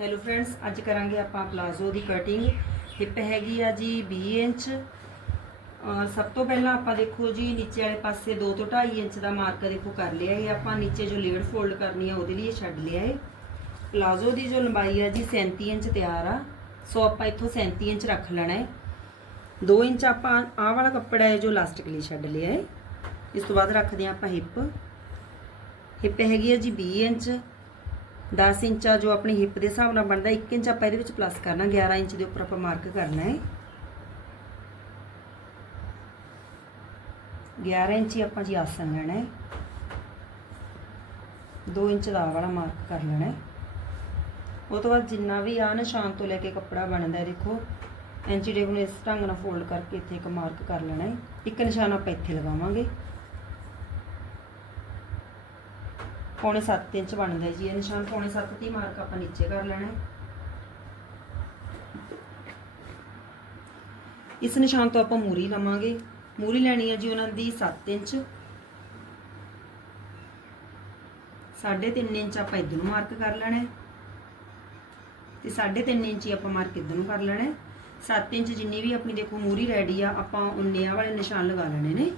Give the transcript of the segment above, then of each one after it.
Hello friends ਅੱਜ ਕਰਾਂਗੇ ਆਪਾਂ ਪਲਾਜ਼ੋ ਦੀ ਕਟਿੰਗ ਹਿੱਪ ਹੈਗੀ ਆ ਜੀ 20 ਇੰਚ। ਸਭ ਤੋਂ ਪਹਿਲਾਂ ਆਪਾਂ ਦੇਖੋ ਜੀ, ਨੀਚੇ ਵਾਲੇ ਪਾਸੇ 2 ਤੋਂ 2.5 ਇੰਚ ਦਾ ਮਾਰਕ ਦੇਖੋ ਕਰ ਲਿਆ ਇਹ। ਆਪਾਂ ਨੀਚੇ ਜੋ ਲੇਅਰ ਫੋਲਡ ਕਰਨੀ ਆ, ਉਹਦੇ ਲਈ ਛੱਡ ਲਿਆ ਹੈ ਪਲਾਜ਼ੋ ਦੀ ਜੋ ਲੰਬਾਈ ਆ ਜੀ 37 ਇੰਚ ਤਿਆਰ ਆ। ਸੋ ਆਪਾਂ ਇੱਥੋਂ 37 ਇੰਚ ਰੱਖ ਲੈਣਾ ਏ 2 ਇੰਚ ਆਪਾਂ ਆਹ ਵਾਲਾ ਕੱਪੜਾ ਹੈ ਜੋ ਲਾਸਟਿਕ ਲਈ ਛੱਡ ਲਿਆ ਹੈ। ਇਸ ਤੋਂ ਬਾਅਦ ਰੱਖਦੇ ਆ ਆਪਾਂ ਹਿੱਪ ਹਿੱਪ ਹੈਗੀ ਆ ਜੀ 20 ਇੰਚ। 10 ਇੰਚ ਆ ਜੋ ਆਪਣੀ ਹਿੱਪ ਦੇ ਹਿਸਾਬ ਨਾਲ ਬਣਦਾ 1 ਇੰਚ ਆਪਾਂ ਇਹਦੇ ਵਿੱਚ ਪਲੱਸ ਕਰਨਾ 11 ਇੰਚ ਦੇ ਉੱਪਰ ਆਪਾਂ ਮਾਰਕ ਕਰਨਾ ਹੈ। 11 ਇੰਚ ਹੀ ਆਪਾਂ ਜੀ ਆਸਨ ਲੈਣਾ ਹੈ। 2 ਇੰਚ ਦਾ ਆਹ ਵਾਲਾ ਮਾਰਕ ਕਰ ਲੈਣਾ ਹੈ। ਉਹ ਤੋਂ ਬਾਅਦ ਜਿੰਨਾ ਵੀ ਆ ਨਿਸ਼ਾਨ ਤੋਂ ਲੈ ਕੇ ਕੱਪੜਾ ਬਣਦਾ ਦੇਖੋ ਐਂਚੀ ਟੇਪ ਨੂੰ ਇਸ ਢੰਗ ਨਾਲ ਫੋਲਡ ਕਰਕੇ ਇੱਥੇ ਇੱਕ ਮਾਰਕ ਕਰ ਲੈਣਾ ਹੈ। ਇੱਕ ਨਿਸ਼ਾਨ ਆਪਾਂ ਇੱਥੇ ਲਗਾਵਾਂਗੇ। ਪੌਣੇ 7 ਇੰਚ ਬਣਦਾ ਹੈ ਜੀ, ਇਹ ਨਿਸ਼ਾਨ ਪੌਣੇ 7 ਦੀ ਮਾਰਕ ਆਪਾਂ ਨੀਚੇ ਕਰ ਲੈਣਾ ਇਸ ਨਿਸ਼ਾਨ ਤੋਂ ਆਪਾਂ ਮੂਰੀ ਲਵਾਂਗੇ। ਮੂਰੀ ਲੈਣੀ ਹੈ ਜੀ ਉਹਨਾਂ ਦੀ 7 ਇੰਚ 3.5 ਇੰਚ ਆਪਾਂ ਇੱਧਰ ਨੂੰ ਮਾਰਕ ਕਰ ਲੈਣਾ ਹੈ। ਤੇ 3.5 ਇੰਚ ਹੀ ਆਪਾਂ ਮਾਰਕ ਇੱਧਰ ਨੂੰ ਕਰ ਲੈਣਾ ਹੈ। 7 ਇੰਚ ਜਿੰਨੀ ਵੀ ਆਪਣੀ ਦੇਖੋ ਮੂਰੀ ਰੈਡੀ ਆ, ਆਪਾਂ ਉਨੇ ਵਾਲੇ ਨਿਸ਼ਾਨ ਲਗਾ ਲੈਣੇ ਨੇ।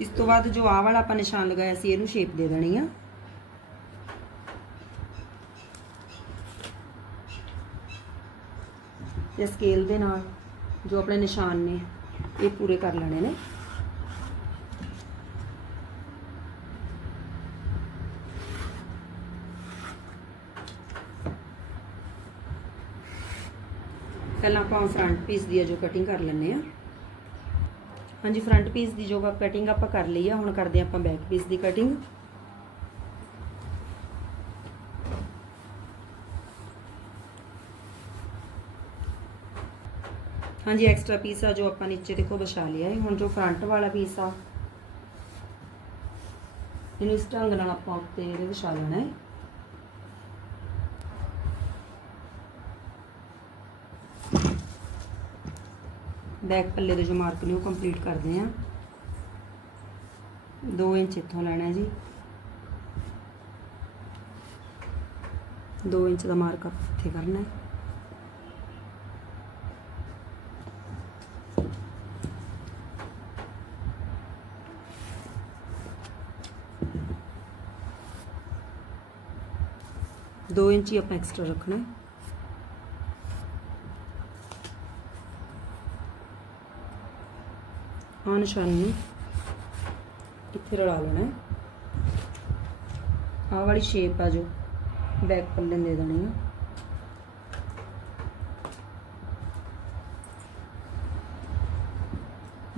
ਇਸ ਤੋਂ ਬਾਅਦ ਜੋ ਆਹ ਵਾਲਾ ਆਪਾਂ ਨਿਸ਼ਾਨ ਲਗਾਇਆ ਸੀ, ਇਹਨੂੰ ਸ਼ੇਪ ਦੇ ਦੇਣੀ ਆ। ਤੇ ਸਕੇਲ ਦੇ ਨਾਲ ਜੋ ਆਪਣੇ ਨਿਸ਼ਾਨ ਨੇ, ਇਹ ਪੂਰੇ ਕਰ ਲੈਣੇ ਨੇ। ਪਹਿਲਾਂ ਆਪਾਂ ਫਰੰਟ ਪੀਸ ਦੀ ਜੋ ਕਟਿੰਗ ਕਰ ਲੈਣੇ ਆ। ਹਾਂਜੀ ਫਰੰਟ ਪੀਸ ਦੀ ਜੋ ਕਟਿੰਗ ਆਪਾਂ ਕਰ ਲਈ ਆ, ਹੁਣ ਕਰਦੇ ਆਪਾਂ ਬੈਕ ਪੀਸ ਦੀ ਕਟਿੰਗ ਹਾਂਜੀ ਐਕਸਟਰਾ ਪੀਸ ਆ ਜੋ ਆਪਾਂ ਨੀਚੇ ਦੇਖੋ ਵਿਛਾ ਲਿਆ ਹੈ, ਹੁਣ ਜੋ ਫਰੰਟ ਵਾਲਾ ਪੀਸ ਆ, ਇਹਨੂੰ ਇਸ ਢੰਗ ਨਾਲ ਆਪਾਂ ਉੱਤੇ ਇਹਦੇ ਵਿਛਾ ਲੈਣਾ ਹੈ। ਬੈਕ ਪੱਲੇ ਦੇ ਜੋ ਮਾਰਕ ਨੇ ਉਹ ਕੰਪਲੀਟ ਕਰਦੇ ਆ 2 ਇੰਚ ਇੱਥੋਂ ਲੈਣਾ ਜੀ। 2 ਇੰਚ ਦਾ ਮਾਰਕ ਆਪਾਂ ਇੱਥੇ ਕਰਨਾ ਹੈ। ਦੋ ਇੰਚ ਹੀ ਆਪਾਂ ਐਕਸਟਰਾ ਰੱਖਣਾ ਹੈ। ਆਹ ਨਿਸ਼ਾਨ ਨੂੰ ਇੱਥੇ ਰਲਾ ਲੈਣਾ ਆਹ ਵਾਲੀ ਸ਼ੇਪ ਆ ਜੋ ਬੈਕ ਪੱਲੇ ਦੇ ਦੇਣੀ ਆ।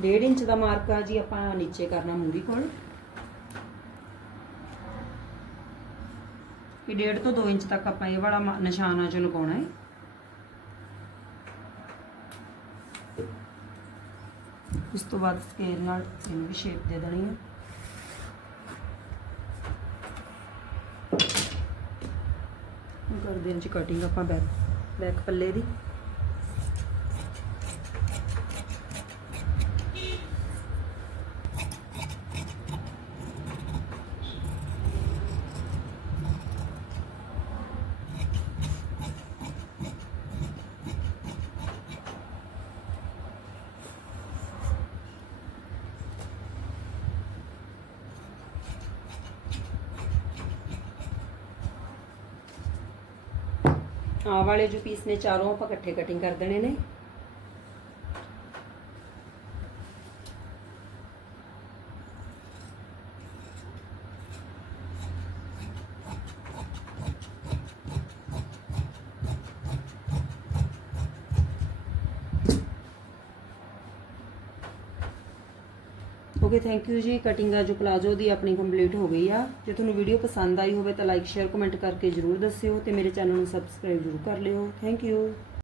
ਡੇਢ ਇੰਚ ਦਾ ਮਾਰਕ ਆ ਜੀ, ਆਪਾਂ ਨੀਚੇ ਕਰਨਾ ਮੂਰੀ ਕੋਲ। ਕਿ ਡੇਢ ਤੋਂ 2 ਇੰਚ ਤੱਕ ਆਪਾਂ ਇਹ ਵਾਲਾ ਨਿਸ਼ਾਨ ਆ ਜੋ ਲਗਾਉਣਾ ਹੈ। ਉਸ ਤੋਂ ਬਾਅਦ ਸਕੇਲ ਨਾਲ ਇਹਨੂੰ ਵੀ ਸ਼ੇਪ ਦੇ ਦੇਣੀ ਹੈ ਹੁਣ ਕਰਦੇ ਹਾਂ ਜੀ ਕਟਿੰਗ ਆਪਾਂ ਬੈਕ ਬੈਕ ਪੱਲੇ ਦੀ। ਵਾਲੇ ਜੋ ਪੀਸ ਨੇ ਚਾਰੋਂ ਆਪਾਂ ਇਕੱਠੇ ਕਟਿੰਗ ਕਰ ਦੇਣੇ ਨੇ। ਓਕੇ ਥੈਂਕ ਯੂ ਜੀ। ਕਟਿੰਗ ਆ ਜੋ ਪਲਾਜ਼ੋ ਦੀ ਆਪਣੀ ਕੰਪਲੀਟ ਹੋ ਗਈ ਆ। ਜੇ ਤੁਹਾਨੂੰ ਵੀਡੀਓ ਪਸੰਦ ਆਈ ਹੋਵੇ ਤਾਂ ਲਾਈਕ ਸ਼ੇਅਰ ਕਮੈਂਟ ਕਰਕੇ ਜਰੂਰ ਦੱਸਿਓ ਤੇ ਮੇਰੇ ਚੈਨਲ ਨੂੰ ਸਬਸਕ੍ਰਾਈਬ ਜਰੂਰ ਕਰ ਲਿਓ। Thank you